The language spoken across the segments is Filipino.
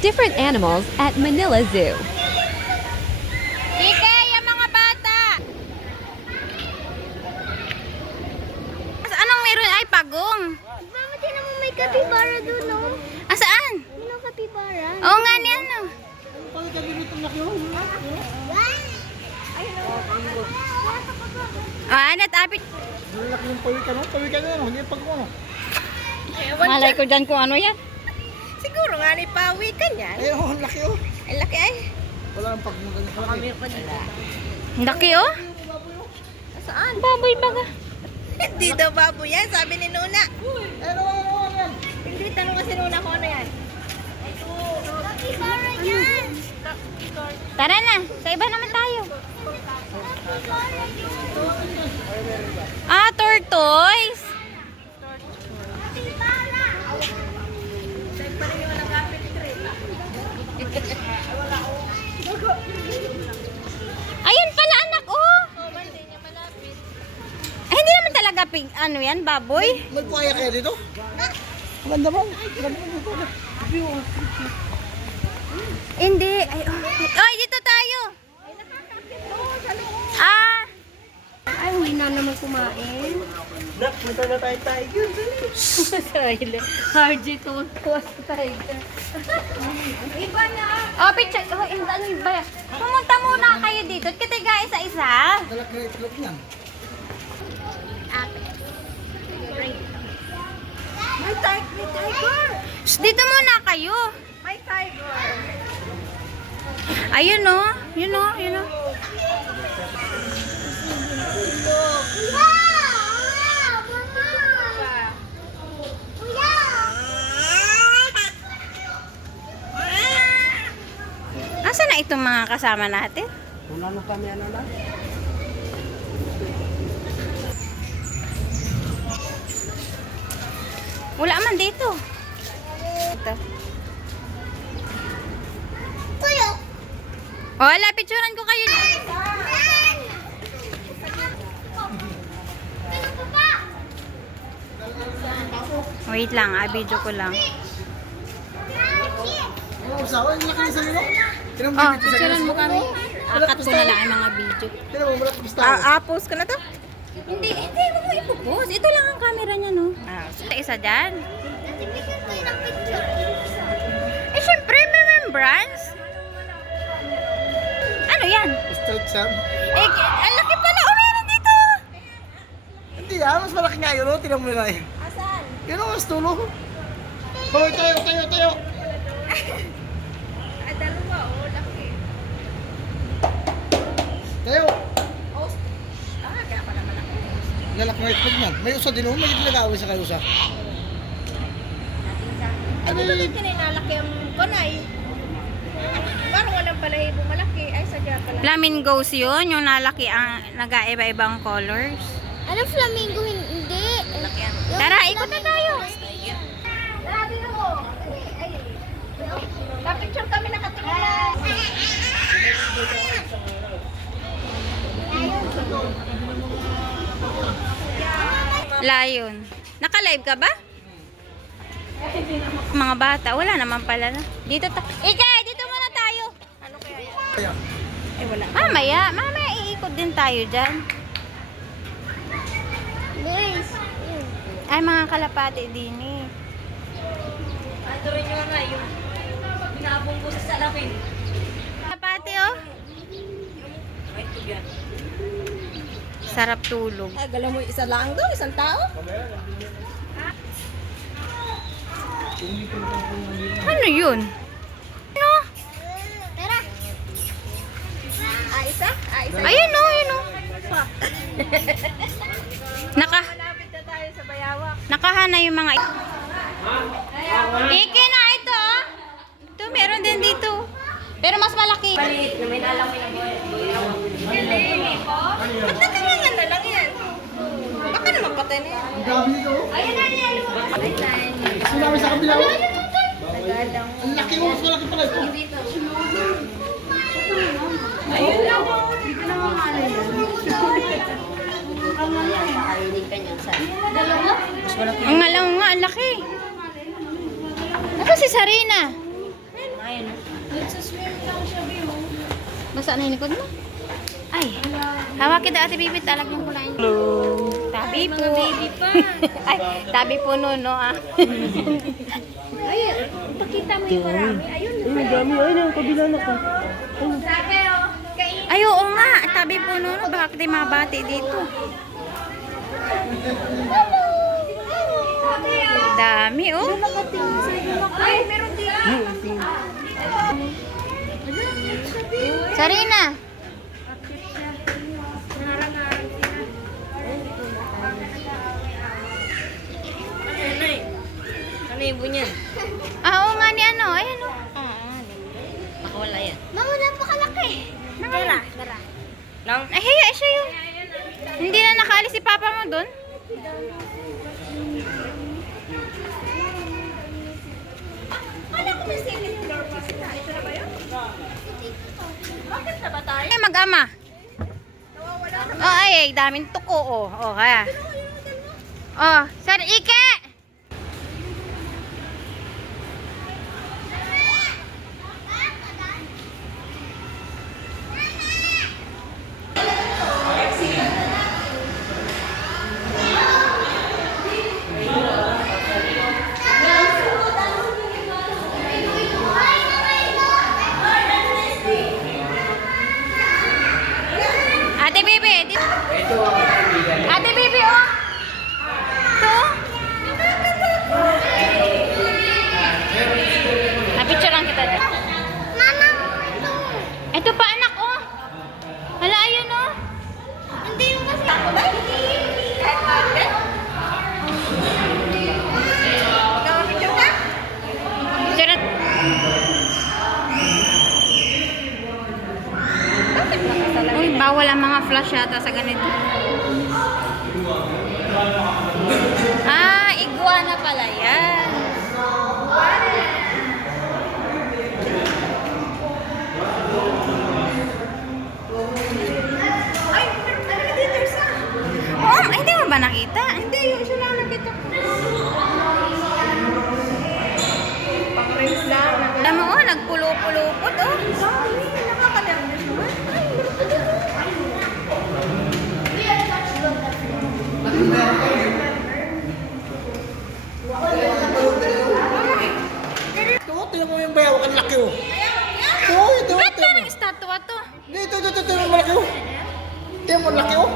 different animals at Manila Zoo. Ike, yung mga bata! Anong meron? Ay, pagong. Mama, tinan mo may kapibara doon, no? Asaan? Yun ang kapibara. Oo nga ni ano. Ah, natapit. Malaki yung pawikan, no? Pawikan na yan, hindi yung pag-ano. Malay ko dyan kung ano yan. Siguro nga ni pawikan yan. Ayun, oh, ang laki, oh. Ang laki ay. Wala ang pag-ganyan kalaki. Laki oh. Saan? Baboy baga. Hindi daw baboy yan, sabi ni Nuna. Ayun, oh, yan. Hindi, tanong kasi Nuna kung ano yan. Kapibara yan! Tara na, sa iba naman tayo. Kapibara yun! Ah, tortoise. Kapibara! Ayun pala anak oh. Ay, hindi naman talaga ano yan, baboy. May buhaya kaya dito? Maganda ba? Maganda ba dito? Hindi. Ay, oh. Ay, dito tayo. Ah. Ay, hindi na naman kumain. Nak, punta na tayo tiger. RJ, tuwa sa tiger. Iba na. Oh, picture. Oh, ano iba? Pumunta muna kayo dito. Kitiga isa-isa. Dalak na itlog niyan. May tiger! Shh, dito muna kayo. May tiger! Ayun oh. Yun oh, yun oh. Nasaan na itong mga kasama natin? Wala na kami, ano na? Wala man dito. Ito. Kuya! Oh, wala, picturean ko kayo. Wait lang, video ko lang. Ano, usawa? Yung laki na sa nilo? Tinang Oh, bibit sa picturean mo kami. Akat ko na lang ang mga video. Tinang mo, malaki basta. Post ko na to? Hindi, huwag mo ipopost. Ito lang ang camera niya, no? Isa dyan. Eh, syempre, may membrance. Ano yan? Straight Sam. Eh, ang laki pala. Oh, meron dito. Hindi mas malaki nga yun, oh. Tinang mo na eh. Asan? Yun, oh, mas tulo. Hoy, tayo. Ay, dalawa, oh, laki. Tayo. Kaya pala malaki. Lalak ng itlog niyan. May usa din, oh. May nag-away sa kayo sa. Ay, di ba yung kininalaki ang kunay? Parang walang balahibo malaki. Ay, sadya pala. Flamingos yun, yung nalaki ang nag-iba-ibang colors. Ano flamingo? Hindi. Tara, ikot na tayo. Tara, dito mo. Ay, napicture kami nakatingin. Lion. Naka-live ka ba? Mga bata, wala naman pala na. Dito Ika, dito muna tayo. Ano kaya yan? Kaya. Ay, wala. Mamaya iikot din tayo dyan. Guys. Ay, mga kalapati din eh. Ito rin yung nga, yung binabong ko sa salamin. Kalapati oh. Sarap tulog. Ay, gala mo isa lang daw, isang tao? Ano yun? Ano? Tara. Isa? Isa. Ayun oh, yun oh. Malapit na tayo sa bayawak. Nakahana yung mga... Iki na ito oh. Ito, meron din dito. Pero mas malaki. Ba't nakalangan na lang yan? Baka naman patay na yan. Ang dami nito, oh. Ayun na niya. Sinabi sa kabila, oh. Ang laki, oh. Mas malaki pala ito. Ayun lang. Ang ngalaw nga, ang laki. Ako si Sarina. Basa na yung likod mo. Ay, hawak kita Ate Bibi, talagyan ko lang. Tabi po. Baby pa. Ay, tabi po no, ah. Ay, pakita mo yung marami. Ayun. Ay, dami. Ay, ang kabila na ka. Sabi, oh. Kain. Ay, oo nga. Tabi po no, baka kita mabati dito. Dami, oh. Ay, meron din. Sarina. Ano yung bunyan? Ah, oo nga ni ano. Ayan, oh. Nakawala yan. Mama, napakalaki. Tara. Nang? Ay, hiya siya yun. Hindi na nakaalis si Papa mo doon. Wala ko may second floor pa sila. Ito na ba yun? Bakit na ba tayo? Ay, mag-ama. Nawawala na. Oh, ay, daming tuko, oh. Oh, kaya. Oh, Sir Ike! Ate Bibi, dito. Ate Bibi, oh. Ito. Napicture lang kita dyan. Mama, Ito pa anak, oh. Hala, ayun, oh. hindi yung kasi. Nakapicture ka? Sarap. Uy, bawal ang mga flash yata sa ganito. Ah, iguana pala yan. Ay, talaga dito isa. Oh, ay, hindi mo ba nakita? Hindi, yung isa lang nakita ko. Pang-rinse lang. Alam mo, oh, nagpulo-pulupot, oh. Nakaka-nervous naman. Ito, tingnan mo yung bayaw. Ang laki, oh. Ito, Ba't tingnan mo. parang estatwa to? Ito, tingnan mo, malaki, oh. Tingnan mo, ang laki, oh.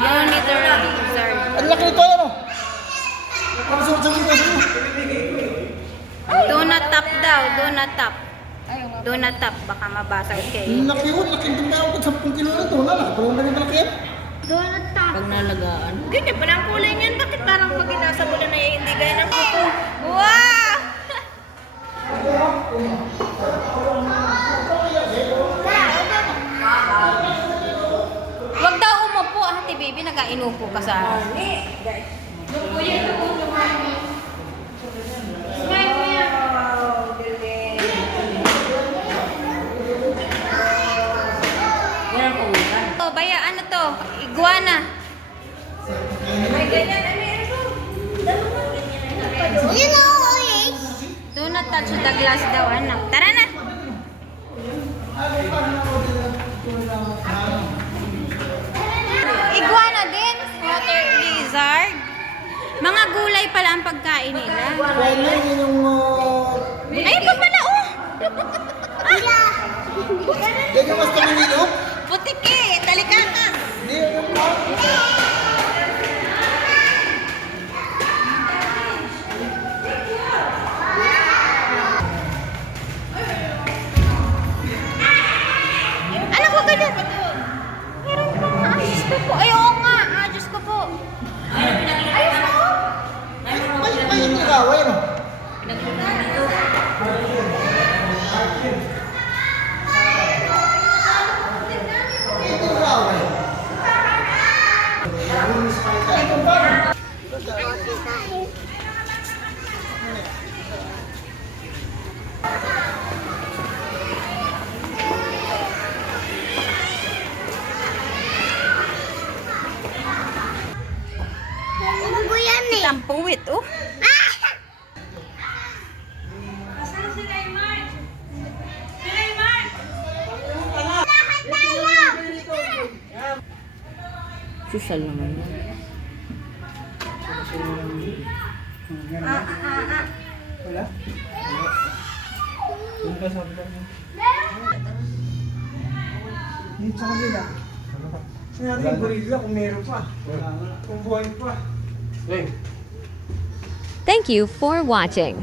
Monitor lizard. Ang laki nito, ano? Ang sunod-sunod ko sa'yo. Do not tap daw, do not tap. Do not tap, baka mabasag kayo. Ang laki, oh. Ang laki nito bayaw. 10 kilo na ito. Wala na. Parang ganyan malaki, yan. Pag nalagaan. Ganyan pala ang kulay niyan. Bakit parang pag inasa mo na hindi gaya ng kuko? Wow! Wag daw umupo, Ate Baby. Nag-ainupo ka sa... Oh, baya, ano to? Iguana. May ganyan. Ano yan ito? Dalawa ganyan. You know, eh. Do not touch the glass daw, anak. Tara na! Iguana din, water lizard. Mga gulay pala ang pagkain nila. Kaya na yun yung... Ayun pa pala, oh! Yan yung mas tumingin, oh. Putik eh, talikakas. Hindi, yung... Anak ko ganyan. Meron pa nga. Ay, Diyos ko po. Ay, oo nga. Ah, Diyos ko po. Ayun po. May nagaway, no? May nagaway. Ano po yan eh? Ang puwit, oh. Social naman yun. Wala? Yung ka sabi lang mo. Hindi sa kanila. Sinabi yung gorilla kung meron pa. Kung buhay pa. Thank you for watching.